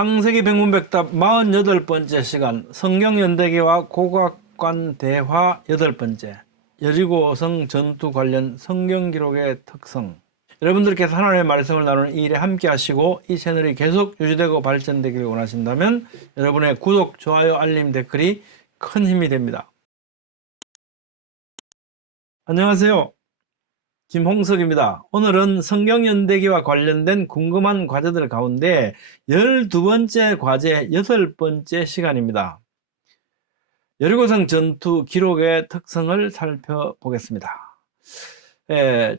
창세기 백문백답 48번째 시간 성경연대기와 고각관 대화 8번째 여리고성 전투 관련 성경 기록의 특성. 여러분들께서 하나님의 말씀을 나누는 이 일에 함께 하시고 이 채널이 계속 유지되고 발전되기를 원하신다면 여러분의 구독, 좋아요, 알림, 댓글이 큰 힘이 됩니다. 안녕하세요. 김홍석입니다. 오늘은 성경연대기와 관련된 궁금한 과제들 가운데 12번째 과제 8번째 시간입니다. 여리고성 전투 기록의 특성을 살펴보겠습니다.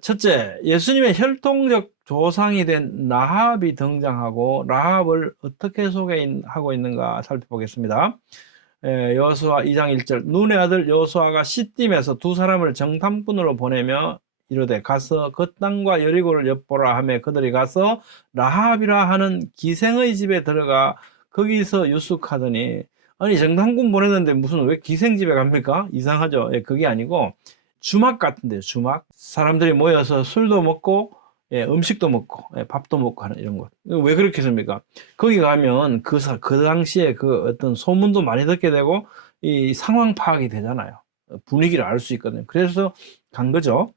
첫째, 예수님의 혈통적 조상이 된 라합이 등장하고 라합을 어떻게 소개하고 있는가 살펴보겠습니다. 여호수아 2장 1절 눈의 아들 여호수아가 시딤에서 두 사람을 정탐꾼으로 보내며 이르되 가서 그 땅과 여리고를 엿보라 하며 그들이 가서 라합이라 하는 기생의 집에 들어가 거기서 유숙하더니, 아니 정탐꾼 보냈는데 무슨 왜 기생 집에 갑니까? 이상하죠. 그게 아니고 주막 같은데요. 주막. 사람들이 모여서 술도 먹고 음식도 먹고 밥도 먹고 하는 이런 것. 왜 그렇게 했습니까? 거기 가면 그 당시에 그 어떤 소문도 많이 듣게 되고 이 상황 파악이 되잖아요. 분위기를 알 수 있거든요. 그래서 간 거죠.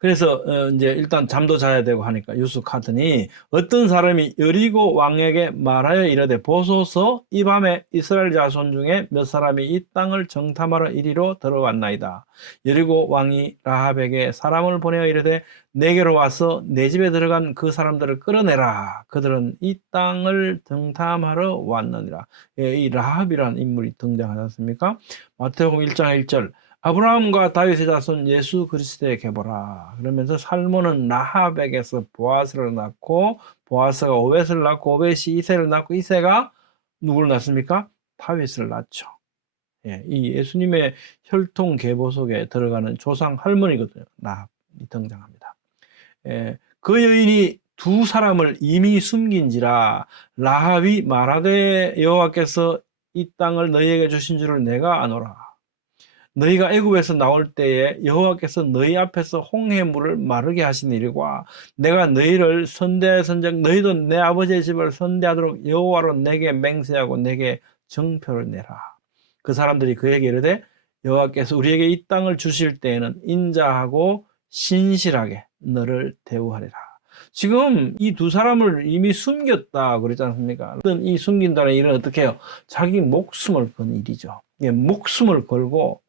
그래서 이제 일단 잠도 자야 되고 하니까 유숙하더니 어떤 사람이 여리고 왕에게 말하여 이르되 보소서 이 밤에 이스라엘 자손 중에 몇 사람이 이 땅을 정탐하러 이리로 들어왔나이다. 여리고 왕이 라합에게 사람을 보내어 이르되 내게로 와서 내 집에 들어간 그 사람들을 끌어내라. 그들은 이 땅을 정탐하러 왔느니라. 이 라합이라는 인물이 등장하지 않습니까? 마태복음 1장 1절 아브라함과 다윗의 자손 예수 그리스도의 계보라. 그러면서 살몬은 라합에게서 보아스를 낳고 보아스가 오벳을 낳고 오벳이 이새를 낳고 이새가 누구를 낳습니까? 다윗을 낳죠. 이 예수님의 혈통 계보 속에 들어가는 조상 할머니거든요. 라합이 등장합니다. 그 여인이 두 사람을 이미 숨긴지라 라합이 말하되 여호와께서 이 땅을 너희에게 주신 줄을 내가 아노라. 너희가 애굽에서 나올 때에 여호와께서 너희 앞에서 홍해물을 마르게 하신 일과 내가 너희를 선대하였은즉 너희도 내 아버지의 집을 선대하도록 여호와로 내게 맹세하고 내게 정표를 내라. 그 사람들이 그에게 이르되 여호와께서 우리에게 이 땅을 주실 때에는 인자하고 신실하게 너를 대우하리라. 지금 이 두 사람을 이미 숨겼다 그랬지 않습니까? 이 숨긴다는 일은 어떻게 해요? 자기 목숨을 건 일이죠. 목숨을 걸고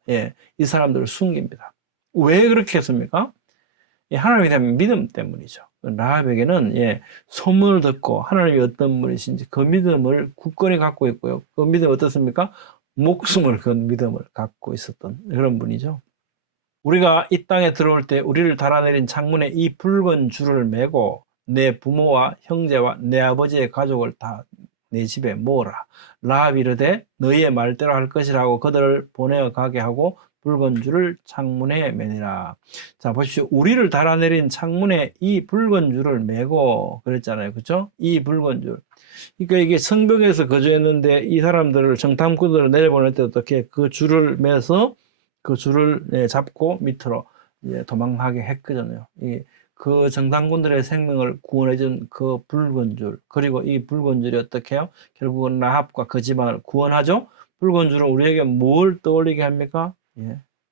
이 사람들을 숨깁니다. 왜 그렇게 했습니까? 하나님에 대한 믿음 때문이죠. 라합에게는 소문을 듣고 하나님이 어떤 분이신지 그 믿음을 굳건히 갖고 있고요. 그 믿음이 어떻습니까? 목숨을 건 믿음을 갖고 있었던 그런 분이죠. 우리가 이 땅에 들어올 때 우리를 달아내린 창문에 이 붉은 줄을 매고 내 부모와 형제와 내 아버지의 가족을 다 내 집에 모으라. 라합이 이르되 너희의 말대로 할 것이라고 그들을 보내어 가게 하고 붉은 줄을 창문에 매니라. 자, 보십시오. 우리를 달아내린 창문에 이 붉은 줄을 매고 그랬잖아요. 그렇죠? 이 붉은 줄. 그러니까 이게 성벽에서 거주했는데 이 사람들을 정탐꾼들을 내려보낼 때 어떻게 그 줄을 매서 그 줄을 잡고 밑으로 도망하게 했거든요. 그 정탐꾼들의 생명을 구원해준 그 붉은 줄, 그리고 이 붉은 줄이 어떻게 해요? 결국은 라합과 그 집안을 구원하죠. 붉은 줄은 우리에게 뭘 떠올리게 합니까?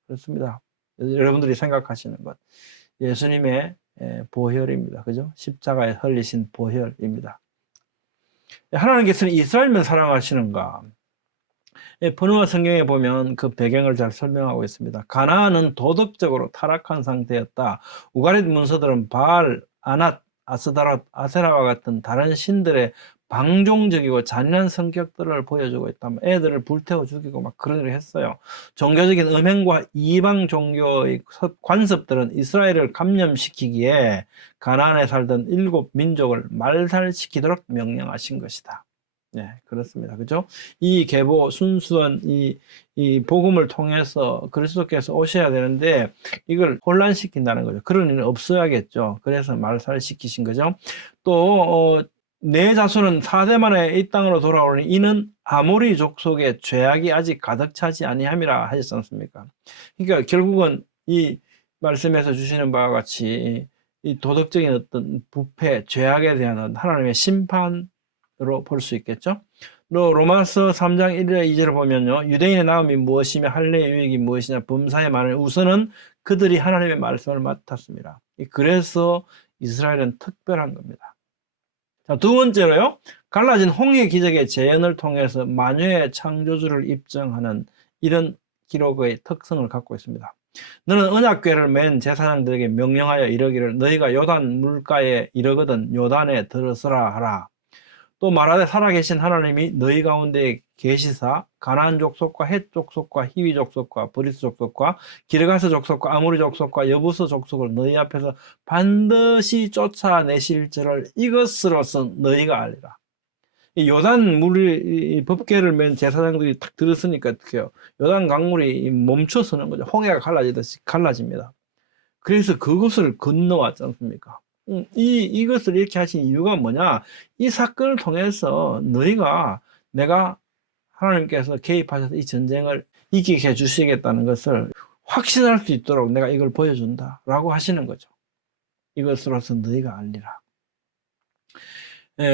그렇습니다. 여러분들이 생각하시는 것, 예수님의 보혈입니다. 그죠? 십자가에 흘리신 보혈입니다. 하나님께서는 이스라엘만 사랑하시는가? 번호와 성경에 보면 그 배경을 잘 설명하고 있습니다. 가나안은 도덕적으로 타락한 상태였다. 우가릿 문서들은 바알, 아낫, 아스다롯, 아세라와 같은 다른 신들의 방종적이고 잔인한 성격들을 보여주고 있다면 애들을 불태워 죽이고 막 그런 일을 했어요. 종교적인 음행과 이방 종교의 관습들은 이스라엘을 감염시키기에 가나안에 살던 7 민족을 말살시키도록 명령하신 것이다. 그렇습니다. 그죠? 이 계보, 순수한 이 복음을 통해서 그리스도께서 오셔야 되는데 이걸 혼란시킨다는 거죠. 그런 일은 없어야겠죠. 그래서 말살시키신 거죠. 또, 내 자손은 4대 만에 이 땅으로 돌아오니 이는 아모리 족속의 죄악이 아직 가득 차지 아니함이라 하셨지 않습니까? 그러니까 결국은 이 말씀에서 주시는 바와 같이 이 도덕적인 어떤 부패, 죄악에 대한 하나님의 심판, 것으로 볼 수 있겠죠. 또 로마서 3장 1절 2절을 보면요. 유대인의 나음이 무엇이며 할례의 유익이 무엇이냐 범사에 말하는 우선은 그들이 하나님의 말씀을 맡았습니다. 그래서 이스라엘은 특별한 겁니다. 자, 두 번째로요. 갈라진 홍해 기적의 재현을 통해서 만유의 창조주를 입증하는 이런 기록의 특성을 갖고 있습니다. 너는 언약궤를 맨 제사장들에게 명령하여 이르기를 너희가 요단 물가에 이르거든 요단에 들어서라 하라. 또 말하되 살아계신 하나님이 너희 가운데 계시사 가나안 족속과 헷 족속과 히위 족속과 브리스 족속과 기르가스 족속과 아모리 족속과 여부스 족속을 너희 앞에서 반드시 쫓아내실 줄을 이것으로서 너희가 알리라. 이 요단 물이 법궤를 맨 제사장들이 탁 들었으니까 어떻게 해요? 요단 강물이 멈춰서는 거죠. 홍해가 갈라지듯이 갈라집니다. 그래서 그것을 건너왔지 않습니까? 이것을 이렇게 하신 이유가 뭐냐? 이 사건을 통해서 내가 하나님께서 개입하셔서 이 전쟁을 이기게 해 주시겠다는 것을 확신할 수 있도록 내가 이걸 보여준다 라고 하시는 거죠. 이것으로서 너희가 알리라.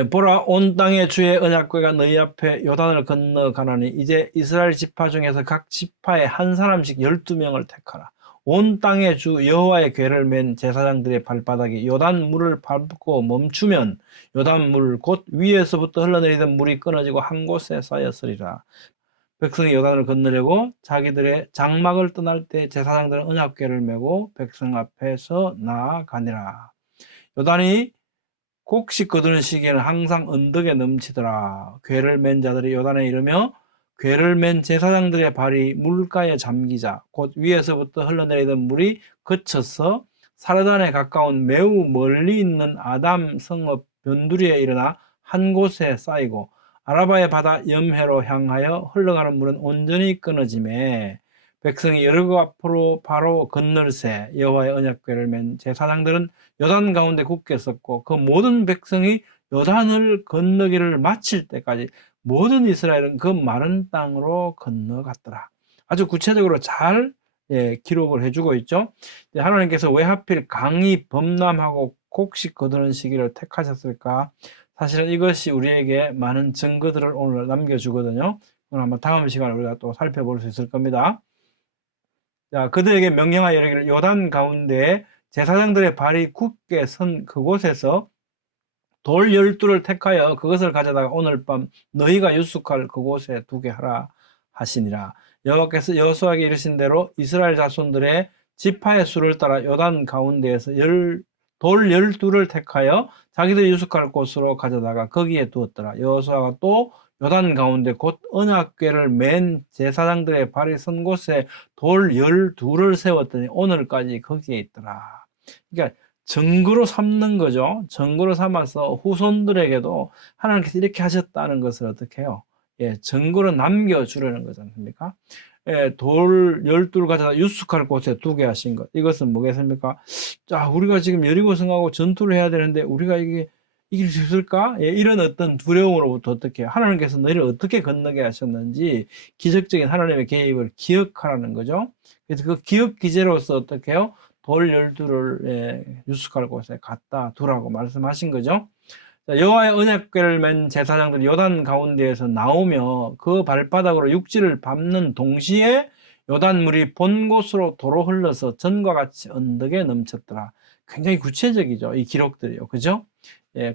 보라 온 땅의 주의 언약궤가 너희 앞에 요단을 건너가나니 이제 이스라엘 지파 중에서 각 지파에 한 사람씩 12명을 택하라. 온 땅의 주 여호와의 궤를 맨 제사장들의 발바닥이 요단 물을 밟고 멈추면 요단 물 곧 위에서부터 흘러내리던 물이 끊어지고 한 곳에 쌓였으리라. 백성이 요단을 건너려고 자기들의 장막을 떠날 때 제사장들은 언약궤를 메고 백성 앞에서 나아가니라. 요단이 곡식 거두는 시기에는 항상 언덕에 넘치더라. 궤를 맨 자들이 요단에 이르며 궤를 맨 제사장들의 발이 물가에 잠기자 곧 위에서부터 흘러내리던 물이 그쳐서 사르단에 가까운 매우 멀리 있는 아담 성읍 변두리에 일어나 한 곳에 쌓이고 아라바의 바다 염해로 향하여 흘러가는 물은 온전히 끊어지매 백성이 여리고 앞으로 바로 건널새 여호와의 언약궤를 맨 제사장들은 요단 가운데 굳게 섰고 그 모든 백성이 요단을 건너기를 마칠 때까지 모든 이스라엘은 그 마른 땅으로 건너갔더라. 아주 구체적으로 잘 기록을 해주고 있죠. 하나님께서 왜 하필 강이 범람하고 곡식 거두는 시기를 택하셨을까? 사실은 이것이 우리에게 많은 증거들을 오늘 남겨주거든요. 오늘 아마 다음 시간에 우리가 또 살펴볼 수 있을 겁니다. 자, 그들에게 명령하여 이르기를 요단 가운데 제사장들의 발이 굳게 선 그곳에서 돌 12를 택하여 그것을 가져다가 오늘 밤 너희가 유숙할 그곳에 두게 하라 하시니라. 여호와께서 여호수아에게 이르신 대로 이스라엘 자손들의 지파의 수를 따라 요단 가운데에서 돌 12를 택하여 자기들이 유숙할 곳으로 가져다가 거기에 두었더라. 여호수아가 또 요단 가운데 곧 언약궤를 맨 제사장들의 발이 선 곳에 돌 12를 세웠더니 오늘까지 거기에 있더라. 그러니까 증거로 삼는 거죠. 증거로 삼아서 후손들에게도 하나님께서 이렇게 하셨다는 것을 어떻게 해요? 증거로 남겨주려는 거지 않습니까? 돌 12를 가져다 유숙할 곳에 두게 하신 것. 이것은 뭐겠습니까? 자, 우리가 지금 여리고성하고 전투를 해야 되는데 우리가 이길 수 있을까? 이런 어떤 두려움으로부터 어떻게 하나님께서 너희를 어떻게 건너게 하셨는지 기적적인 하나님의 개입을 기억하라는 거죠. 그래서 그 기억 기제로서 어떻게 해요? 돌 12를 유숙할 곳에 갖다 두라고 말씀하신 거죠. 여호와의 언약궤를 맨 제사장들이 요단 가운데에서 나오며 그 발바닥으로 육지를 밟는 동시에 요단물이 본 곳으로 도로 흘러서 전과 같이 언덕에 넘쳤더라. 굉장히 구체적이죠. 이 기록들이요. 그죠?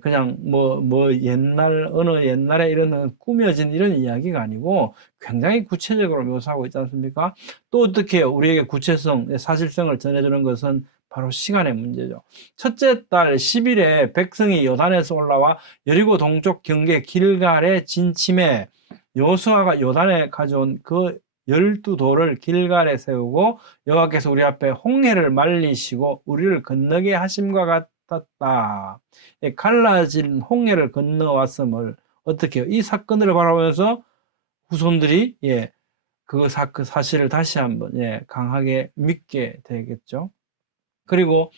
그냥 어느 옛날에 이런 꾸며진 이런 이야기가 아니고 굉장히 구체적으로 묘사하고 있지 않습니까? 또 어떻게 해요? 우리에게 구체성, 사실성을 전해주는 것은 바로 시간의 문제죠. 첫째 달 10일에 백성이 요단에서 올라와 여리고 동쪽 경계 길갈에 진침해 여호수아가 요단에 가져온 그 12돌을 길갈에 세우고 여호와께서 우리 앞에 홍해를 말리시고 우리를 건너게 하심과 같았다. 갈라진 홍해를 건너왔음을 어떻게 해요? 이 사건을 바라보면서 후손들이 그 사실을 다시 한번 강하게 믿게 되겠죠. 그리고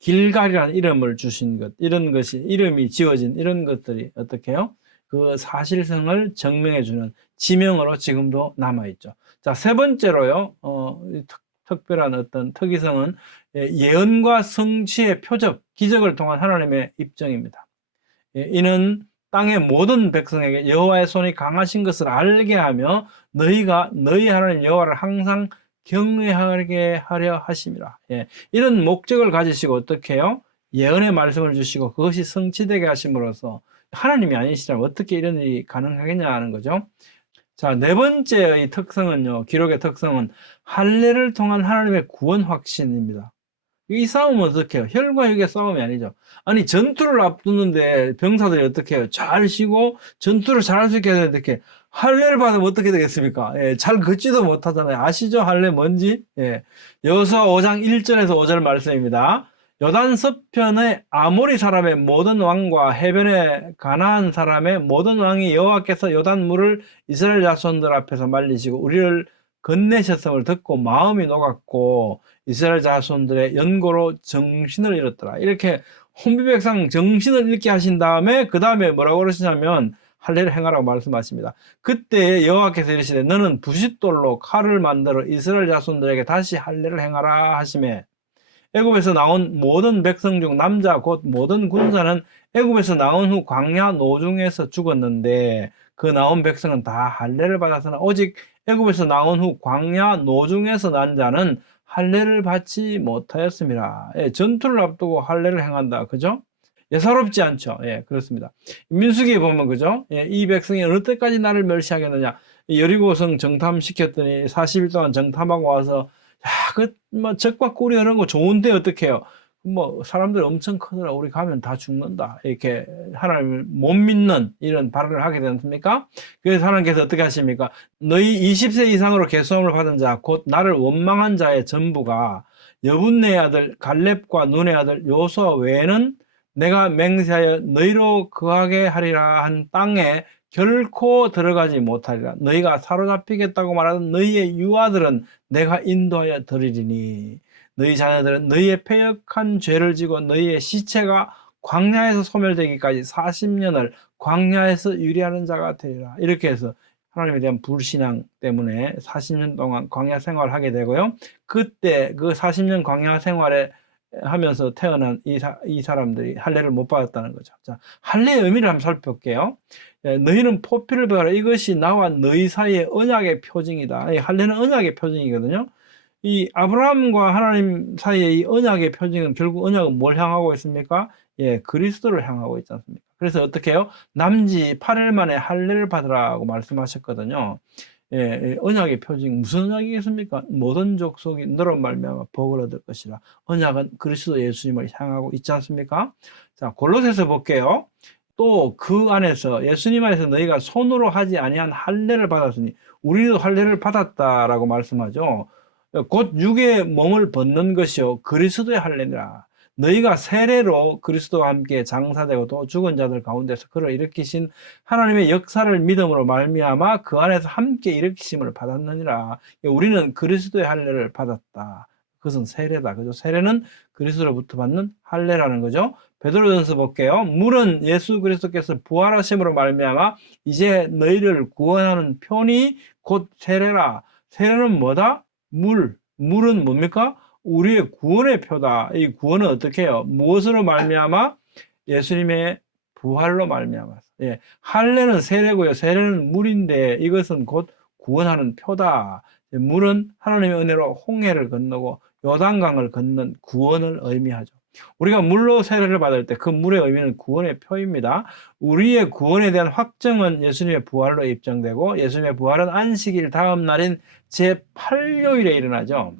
길갈이라는 이름을 주신 것, 이런 것이 이름이 지어진 이런 것들이 어떻게 해요? 그 사실성을 증명해주는 지명으로 지금도 남아있죠. 자, 세 번째로요, 특별한 어떤 특이성은 예언과 성취의 표적, 기적을 통한 하나님의 입증입니다. 이는 땅의 모든 백성에게 여호와의 손이 강하신 것을 알게 하며 너희가 너희 하나님 여호와를 항상 경외하게 하려 하심이라. 예, 이런 목적을 가지시고 어떻게 해요? 예언의 말씀을 주시고 그것이 성취되게 하심으로써 하나님이 아니시라면 어떻게 이런 일이 가능하겠냐 하는 거죠. 자, 네 번째의 특성은요, 기록의 특성은 할례를 통한 하나님의 구원 확신입니다. 이 싸움은 어떻게 해요? 혈과 육의 싸움이 아니죠. 아니, 전투를 앞두는데 병사들이 어떻게 해요? 잘 쉬고 전투를 잘할 수 있게 해야 되는데 할례를 받으면 어떻게 되겠습니까? 예, 잘 걷지도 못하잖아요. 아시죠? 할례 뭔지? 예. 여호수아 5장 1절에서 5절 말씀입니다. 요단 서편의 아모리 사람의 모든 왕과 해변의 가나안 사람의 모든 왕이 여호와께서 요단 물을 이스라엘 자손들 앞에서 말리시고 우리를 건네셨음을 듣고 마음이 녹았고 이스라엘 자손들의 연고로 정신을 잃었더라. 이렇게 혼비백상 정신을 잃게 하신 다음에 그 다음에 뭐라고 그러시냐면 할례를 행하라고 말씀하십니다. 그때 여호와께서 이르시되 너는 부싯돌로 칼을 만들어 이스라엘 자손들에게 다시 할례를 행하라 하시매 애굽에서 나온 모든 백성 중 남자 곧 모든 군사는 애굽에서 나온 후 광야 노중에서 죽었는데 그 나온 백성은 다 할례를 받았으나 오직 애굽에서 나온 후 광야 노중에서 난 자는 할례를 받지 못하였습니다. 예, 전투를 앞두고 할례를 행한다. 그죠? 예사롭지 않죠. 예, 그렇습니다. 민수기에 보면 그죠? 예, 이 백성이 어느 때까지 나를 멸시하겠느냐. 여리고성 정탐시켰더니 40일 동안 정탐하고 와서 뭐 적과 꿀이 흐르는 거 좋은데 어떻게 해요? 뭐 사람들 엄청 크더라. 우리 가면 다 죽는다. 이렇게 하나님을 못 믿는 이런 발언을 하게 되지 않습니까? 그래서 하나님께서 어떻게 하십니까? 너희 20세 이상으로 계수함을 받은 자, 곧 나를 원망한 자의 전부가 여분네 아들 갈렙과 눈의 아들 요수아 외에는 내가 맹세하여 너희로 거하게 하리라 한 땅에 결코 들어가지 못하리라. 너희가 사로잡히겠다고 말하던 너희의 유아들은 내가 인도하여 드리리니 너희 자녀들은 너희의 패역한 죄를 지고 너희의 시체가 광야에서 소멸되기까지 40년을 광야에서 유리하는 자가 되리라. 이렇게 해서 하나님에 대한 불신앙 때문에 40년 동안 광야 생활을 하게 되고요. 그때 그 40년 광야 생활에 하면서 태어난 이 사람들이 할례를 못 받았다는 거죠. 자, 할례의 의미를 한번 살펴볼게요. 너희는 포피를 배워라. 이것이 나와 너희 사이의 언약의 표징이다. 할례는 언약의 표징이거든요. 이 아브라함과 하나님 사이의 이 언약의 표징은 결국 언약은 뭘 향하고 있습니까? 예, 그리스도를 향하고 있지 않습니까? 그래서 어떻게 해요? 남지 8일 만에 할례를 받으라고 말씀하셨거든요. 예, 언약의 표징 무슨 언약이겠습니까? 모든 족속이 너로 말미암아 복을 얻을 것이라. 언약은 그리스도 예수님을 향하고 있지 않습니까? 자, 골로새서 볼게요. 또 그 안에서 예수님 안에서 너희가 손으로 하지 아니한 할례를 받았으니 우리도 할례를 받았다라고 말씀하죠. 곧 육의 몸을 벗는 것이요 그리스도의 할례니라. 너희가 세례로 그리스도와 함께 장사되고 또 죽은 자들 가운데서 그를 일으키신 하나님의 역사를 믿음으로 말미암아 그 안에서 함께 일으키심을 받았느니라. 우리는 그리스도의 할례를 받았다. 그것은 세례다. 그죠? 세례는 그리스도로부터 받는 할례라는 거죠. 베드로전서 볼게요. 물은 예수 그리스도께서 부활하심으로 말미암아 이제 너희를 구원하는 편이 곧 세례라. 세례는 뭐다? 물은 뭡니까? 우리의 구원의 표다. 이 구원은 어떻게 해요? 무엇으로 말미암아? 예수님의 부활로 말미암아서. 예, 할례는 세례고요. 세례는 물인데 이것은 곧 구원하는 표다. 물은 하나님의 은혜로 홍해를 건너고 요단강을 건넌 구원을 의미하죠. 우리가 물로 세례를 받을 때 그 물의 의미는 구원의 표입니다. 우리의 구원에 대한 확정은 예수님의 부활로 입증되고 예수님의 부활은 안식일 다음 날인 제8요일에 일어나죠.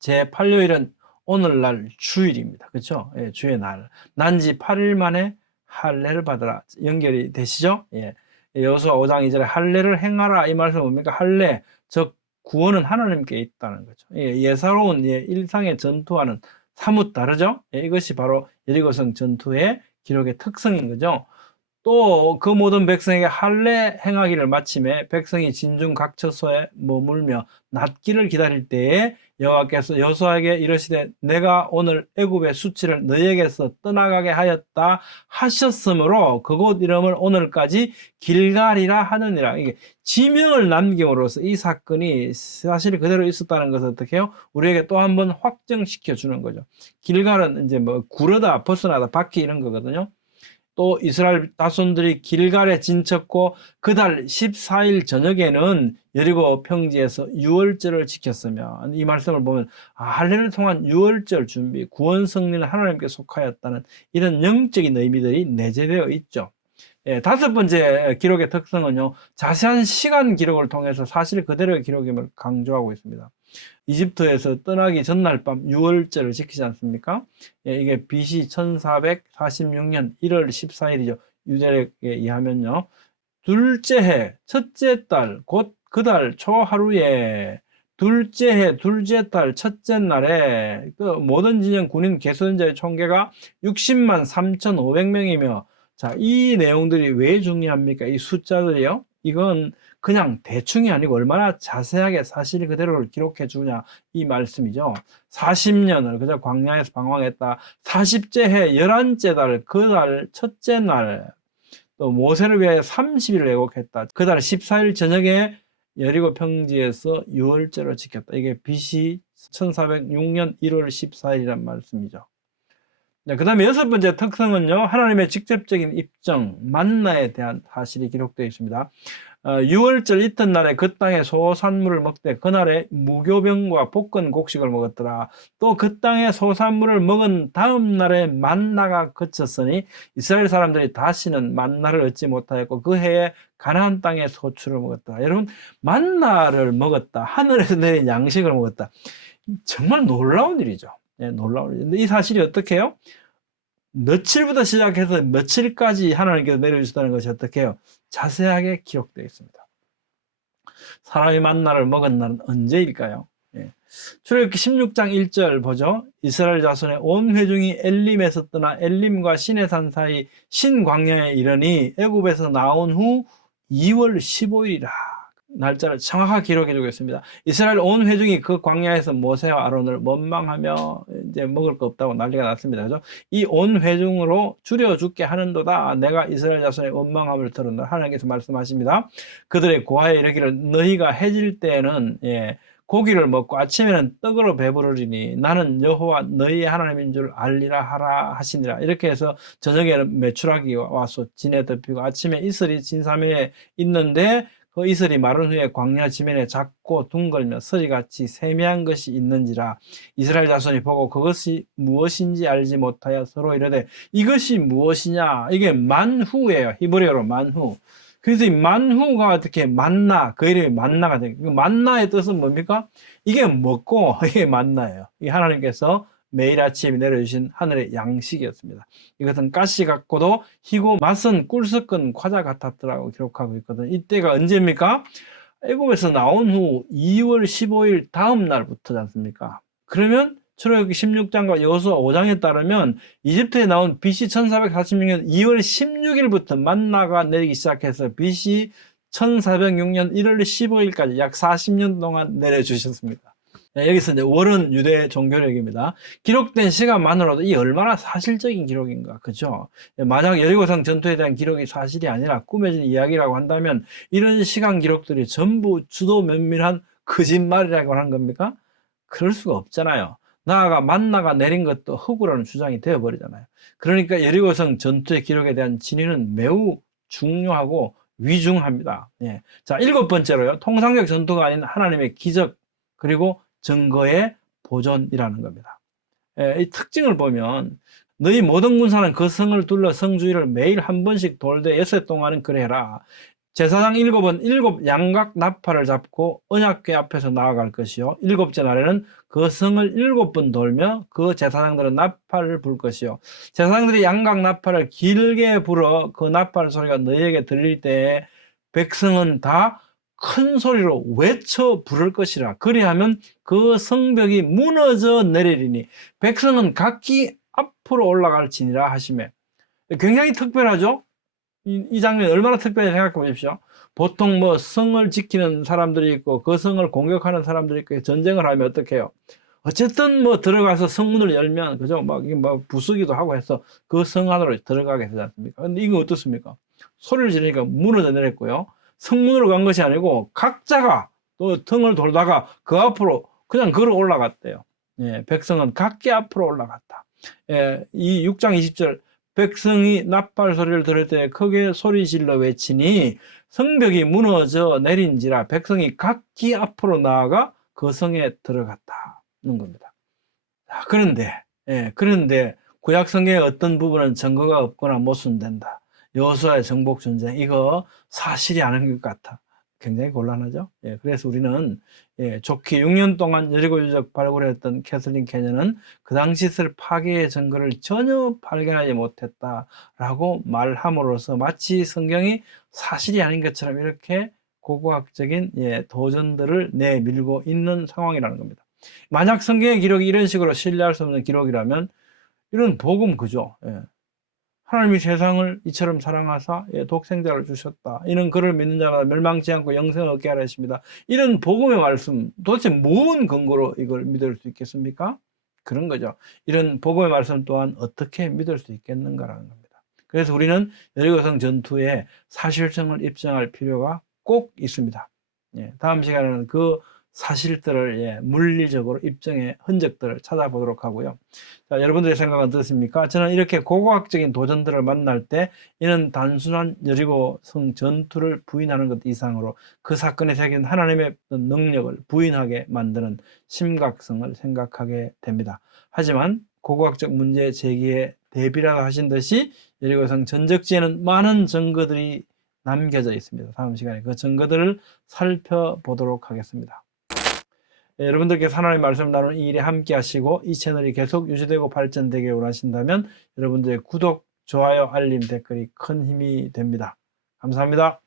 제8요일은 오늘날 주일입니다. 그렇죠? 예, 주의 날. 난지 8일 만에 할례를 받으라. 연결이 되시죠? 예. 여호수아 5장 2절에 할례를 행하라. 이 말씀은 뭡니까? 할례, 즉 구원은 하나님께 있다는 거죠. 예, 예사로운 일상의 전투와는 사뭇 다르죠? 예, 이것이 바로 여리고성 전투의 기록의 특성인 거죠. 또 그 모든 백성에게 할례 행하기를 마침에 백성이 진중 각 처소에 머물며 낫기를 기다릴 때에 여호와께서 여호수아에게 이르시되 내가 오늘 애굽의 수치를 너희에게서 떠나가게 하였다 하셨으므로 그곳 이름을 오늘까지 길갈이라 하느니라. 이게 지명을 남김으로써 이 사건이 사실 그대로 있었다는 것을 어떻게 해요? 우리에게 또 한 번 확정시켜 주는 거죠. 길갈은 이제 뭐 구르다, 벗어나다, 바퀴 이런 거거든요. 또 이스라엘 자손들이 길갈에 진쳤고 그달 14일 저녁에는 여리고 평지에서 유월절을 지켰으며, 이 말씀을 보면 할례를 통한 유월절 준비, 구원 승리는 하나님께 속하였다는 이런 영적인 의미들이 내재되어 있죠. 다섯 번째 기록의 특성은요, 자세한 시간 기록을 통해서 사실 그대로의 기록임을 강조하고 있습니다. 이집트에서 떠나기 전날 밤 유월절을 지키지 않습니까? 이게 BC 1446년 1월 14일이죠. 유대력에 의하면요. 둘째 해, 첫째 달, 곧 그 달 초하루에 둘째 해, 둘째 달, 첫째 날에 그 모든 진영 군인 개선자의 총계가 60만 3,500명이며, 자, 이 내용들이 왜 중요합니까? 이 숫자들이요. 이건 그냥 대충이 아니고 얼마나 자세하게 사실 그대로를 기록해 주냐, 이 말씀이죠. 40년을 그저 광야에서 방황했다. 40째 해 11째 달, 그 달 첫째 날, 또 모세를 위해 30일을 애곡했다. 그 달 14일 저녁에 여리고 평지에서 유월절을 지켰다. 이게 BC 1406년 1월 14일이란 말씀이죠. 그 다음에 여섯 번째 특성은요, 하나님의 직접적인 입정, 만나에 대한 사실이 기록되어 있습니다. 유월절 이튿날에 그 땅의 소산물을 먹되 그날에 무교병과 볶은 곡식을 먹었더라. 또 그 땅의 소산물을 먹은 다음 날에 만나가 그쳤으니 이스라엘 사람들이 다시는 만나를 얻지 못하였고 그 해에 가나안 땅의 소출을 먹었더라. 여러분, 만나를 먹었다, 하늘에서 내린 양식을 먹었다, 정말 놀라운 일이죠. 놀라운 일인데, 이 사실이 어떻게 해요? 며칠부터 시작해서 며칠까지 하나님께서 내려주셨다는 것이 어떻게 해요? 자세하게 기록되어 있습니다. 사람이 만나를 먹은 날은 언제일까요? 출애굽기 16장 1절 보죠. 이스라엘 자손의 온 회중이 엘림에서 떠나 엘림과 시내산 사이 신광야에 이르니 애굽에서 나온 후 2월 15일이라. 날짜를 정확하게 기록해 주겠습니다. 이스라엘 온 회중이 그 광야에서 모세와 아론을 원망하며 이제 먹을 거 없다고 난리가 났습니다. 그죠? 이 온 회중으로 줄여 죽게 하는도다. 내가 이스라엘 자손의 원망함을 들었노라. 하나님께서 말씀하십니다. 그들의 고아에 이르기를 너희가 해질 때에는 고기를 먹고 아침에는 떡으로 배부르리니 나는 여호와 너희의 하나님인 줄 알리라 하라 하시니라. 이렇게 해서 저녁에는 메추라기 와서 진에 덮이고 아침에 이슬이 진사매에 있는데 그 이슬이 마른 후에 광야 지면에 작고 둥글며 서리같이 세미한 것이 있는지라. 이스라엘 자손이 보고 그것이 무엇인지 알지 못하여 서로 이르되 이것이 무엇이냐. 이게 만후예요. 히브리어로 만후. 그래서 이 만후가 어떻게 만나, 그 이름이 만나가 된 거예요. 만나의 뜻은 뭡니까? 이게 먹고 이게 만나예요. 이 하나님께서 매일 아침 내려주신 하늘의 양식이었습니다. 이것은 가시 같고도 희고 맛은 꿀 섞은 과자 같았더라고 기록하고 있거든요. 이때가 언제입니까? 애굽에서 나온 후 2월 15일 다음 날부터지 않습니까? 그러면 출애굽기 16장과 여호수아 5장에 따르면 이집트에 나온 BC 1446년 2월 16일부터 만나가 내리기 시작해서 BC 1406년 1월 15일까지 약 40년 동안 내려주셨습니다. 여기서 이제 월은 유대 종교력입니다. 기록된 시간만으로도 이 얼마나 사실적인 기록인가, 그죠? 만약 여리고성 전투에 대한 기록이 사실이 아니라 꾸며진 이야기라고 한다면 이런 시간 기록들이 전부 주도 면밀한 거짓말이라고 하는 겁니까? 그럴 수가 없잖아요. 나아가 만나가 내린 것도 허구라는 주장이 되어버리잖아요. 그러니까 여리고성 전투의 기록에 대한 진위는 매우 중요하고 위중합니다. 자, 일곱 번째로요. 통상적 전투가 아닌 하나님의 기적 그리고 증거의 보존이라는 겁니다. 이 특징을 보면 너희 모든 군사는 그 성을 둘러 성주위를 매일 한 번씩 돌되 6해 동안은 그래라. 제사장 7은 7 양각 나팔을 잡고 언약궤 앞에서 나아갈 것이요. 7째 날에는 그 성을 7번 돌며 그 제사장들은 나팔을 불 것이요. 제사장들이 양각 나팔을 길게 불어 그 나팔 소리가 너희에게 들릴 때에 백성은 다 큰 소리로 외쳐 부를 것이라. 그리하면 그 성벽이 무너져 내리리니 백성은 각기 앞으로 올라갈지니라 하시매. 굉장히 특별하죠? 이 장면이 얼마나 특별히 생각해 보십시오. 보통 뭐 성을 지키는 사람들이 있고 그 성을 공격하는 사람들이 있고 전쟁을 하면 어떻게 해요? 어쨌든 뭐 들어가서 성문을 열면 그죠? 막 이게 뭐 부수기도 하고 해서 그 성 안으로 들어가게 되지 않습니까? 근데 이거 어떻습니까? 소리를 지르니까 무너져 내렸고요. 성문으로 간 것이 아니고 각자가 또 등을 돌다가 그 앞으로 그냥 걸어 올라갔대요. 백성은 각기 앞으로 올라갔다. 이 6장 20절 백성이 나팔 소리를 들을 때 크게 소리질러 외치니 성벽이 무너져 내린지라 백성이 각기 앞으로 나아가 그 성에 들어갔다는 겁니다. 그런데 구약 성경의 어떤 부분은 증거가 없거나 모순된다. 여호수아의 정복 전쟁 이거 사실이 아닌 것 같아. 굉장히 곤란하죠. 그래서 우리는 좋게 6년 동안 여리고 유적 발굴했던 캐슬린 캐년은 그 당시 있을 파괴의 증거를 전혀 발견하지 못했다라고 말함으로써 마치 성경이 사실이 아닌 것처럼 이렇게 고고학적인 도전들을 내밀고 있는 상황이라는 겁니다. 만약 성경의 기록이 이런 식으로 신뢰할 수 없는 기록이라면 이런 복음 그죠? 하나님이 세상을 이처럼 사랑하사 독생자를 주셨다. 이는 그를 믿는 자가 멸망치 않고 영생을 얻게 하려 하십니다. 이런 복음의 말씀 도대체 무슨 근거로 이걸 믿을 수 있겠습니까? 그런 거죠. 이런 복음의 말씀 또한 어떻게 믿을 수 있겠는가라는 겁니다. 그래서 우리는 여리고성 전투의 사실성을 입증할 필요가 꼭 있습니다. 다음 시간에는 그 사실들을 물리적으로 입증의 흔적들을 찾아보도록 하고요. 자, 여러분들의 생각은 어떻습니까? 저는 이렇게 고고학적인 도전들을 만날 때 이는 단순한 여리고성 전투를 부인하는 것 이상으로 그 사건에 새긴 하나님의 능력을 부인하게 만드는 심각성을 생각하게 됩니다. 하지만 고고학적 문제 제기에 대비라고 하신 듯이 여리고성 전적지에는 많은 증거들이 남겨져 있습니다. 다음 시간에 그 증거들을 살펴보도록 하겠습니다. 여러분들께서 하나님의 말씀을 나누는 이 일에 함께 하시고 이 채널이 계속 유지되고 발전되길 원하신다면 여러분들의 구독, 좋아요, 알림, 댓글이 큰 힘이 됩니다. 감사합니다.